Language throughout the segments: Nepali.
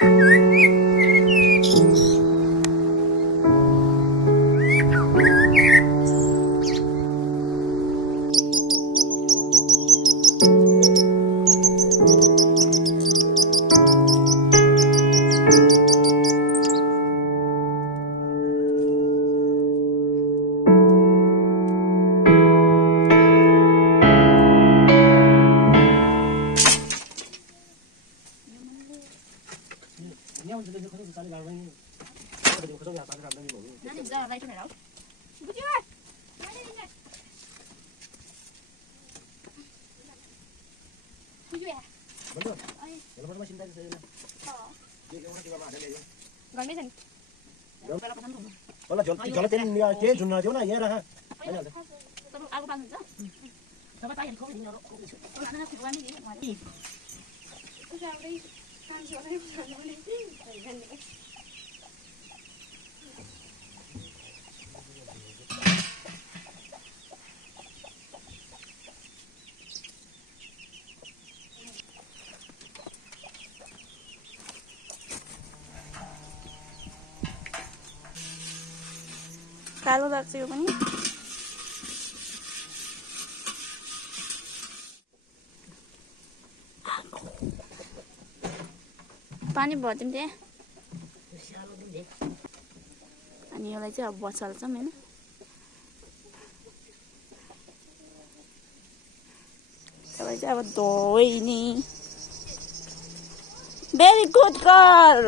कालो लाग्छ यो पनि पानी भर्दिउँ त्यहाँ अनि यसलाई चाहिँ अब बसाल्छौँ हैन यसलाई चाहिँ अब धोइनी भेरी गुड गर्ल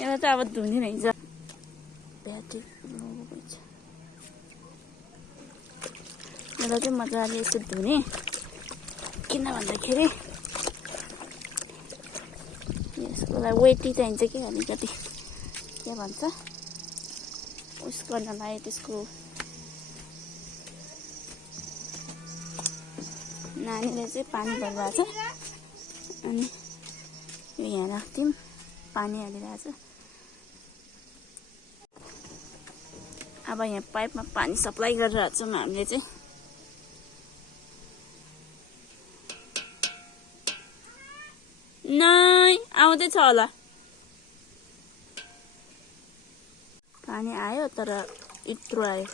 यसलाई चाहिँ अब धुनी रहेछ यसलाई चाहिँ मजाले यसो धुने किन भन्दाखेरि यसको लागि वेटी चाहिन्छ कि अलिकति के भन्छ उस गर्नलाई त्यसको नानीले चाहिँ पानी भरिरहेको छ अनि यो यहाँ राख्थ्यौँ पानी हालिरहेको छ अब यहाँ पाइपमा पानी सप्लाई गरिरहेको छौँ हामीले चाहिँ नै आउँदैछ होला पानी आयो तर यत्रो आयो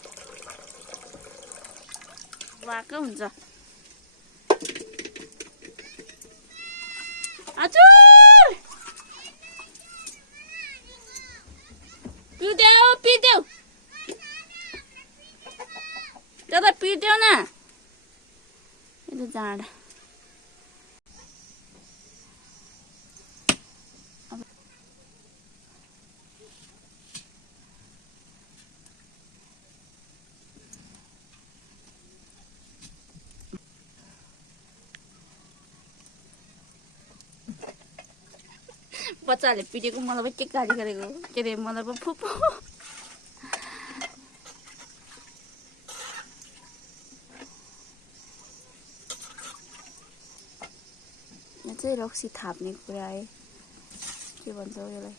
वाक्क हुन्छ हजुर पिदेऊ त्यता पिट्यौ न यो जाँडा बच्चाहरूले पिटेको मलाई पनि के गाली गरेको के अरे मलाई पनि फुपू यहाँ चाहिँ रक्सी थाप्ने कुरा है के भन्छ यसलाई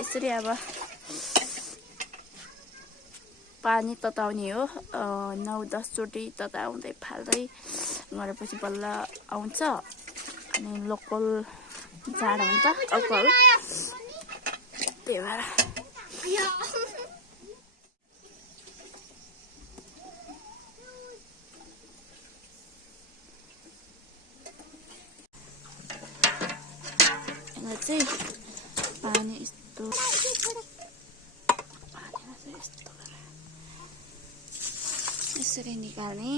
यसरी अब पानी तताउने हो 9-10 चोटि तताउँदै फाल्दै गरेपछि बल्ल आउँछ अनि लोकल जाडो हुन्छ अल्कोहल त्यही भएर यसरी निकाल्ने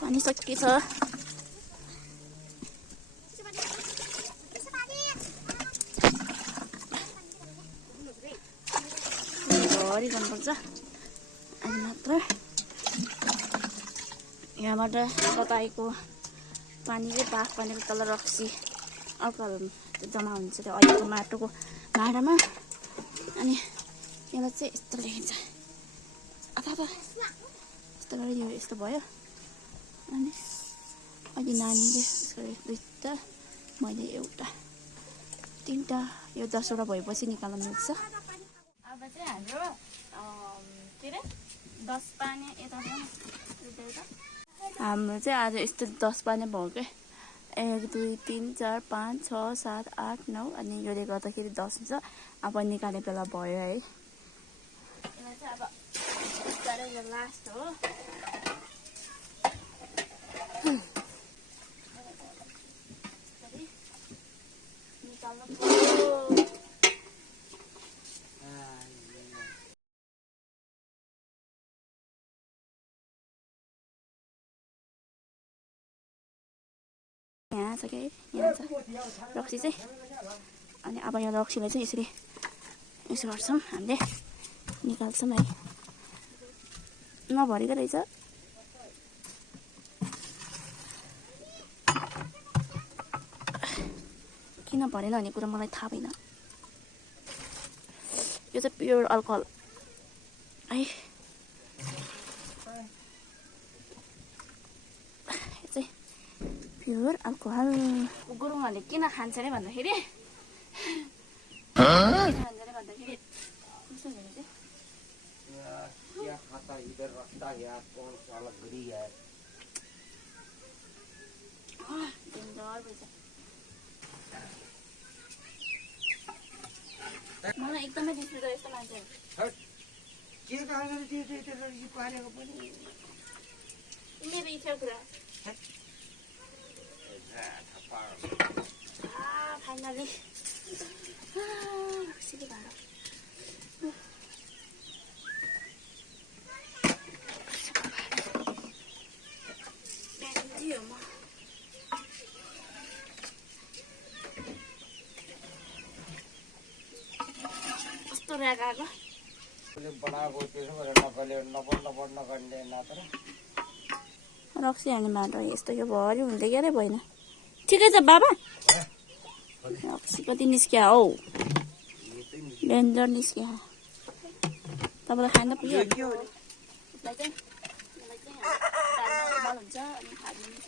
पानी सकिएछ भरि गर्नुपर्छ अनि मात्र यहाँबाट बताएको पानीले बाफ पानीको तल रक्सी अल्कोहल जम्मा हुन्छ त्यो अहिलेको माटोको भाँडामा अनि यसलाई चाहिँ यस्तो लेखिन्छ अथवा यस्तो गरी यो यस्तो भयो अनि अहिले नानीले दुईवटा मैले एउटा तीनटा यो 10वटा भएपछि निकाल्न मिल्छ अब चाहिँ हाम्रो के अरे 10 पानी यता हाम्रो चाहिँ आज यस्तो 10 पानी भयो क्या 1 2 3 4 5 6 7 8 9 अनि योले गर्दाखेरि 10 हुन्छ अब निकाल्ने बेला भयो है यसलाई चाहिँ अब बिस्तारै यो लास्ट हो निकाल्नु पर्यो यहाँ छ कि यहाँ छ रक्सी चाहिँ अनि अब यहाँ रक्सीलाई चाहिँ यसरी यसो गर्छौँ हामीले निकाल्छौँ है नभरेको रहेछ किन भरेन भन्ने कुरा मलाई थाहा भएन यो चाहिँ प्योर अल्कोहल है यो चाहिँ प्योर अल्कोहल गुरुङहरूले किन खान्छ अरे भन्दाखेरि कस्तो चाहिँ क्या खाता इधर रखता है यार कौन साला गरी है मलाई एकदमै रिस उठ्छ यस्तो मान्छे के कारणले त्यो रिस पारेको पनि मेरो इच्छा कुरा फाइनली रक्सीले भाँडा कस्तो ऱ्याक आएको रक्सी हाल्ने बाटो यस्तो यो भरि हुँदै क्यारे भएन ठिकै छ बाबा रक्सी कति निस्क्या हौ डेन्जर निस्क्या तपाईँलाई खान पुग्यो हुन्छ अनि खाइदिन्छ